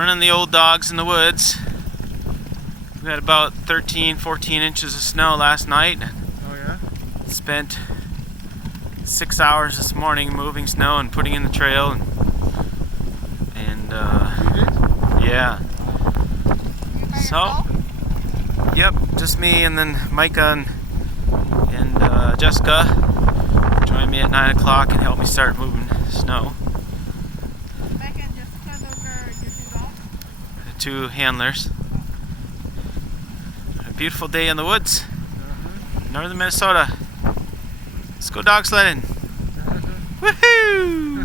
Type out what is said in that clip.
running the old dogs in the woods. We had about 13, 14 inches of snow last night. Oh yeah? Spent 6 hours this morning moving snow and putting in the trail. And You did? yeah. So, yep, just me and then Micah and Jessica joined me at 9 o'clock and helped me start moving snow. The two handlers. A beautiful day in the woods, northern Minnesota. Let's go dog sledding. Woohoo!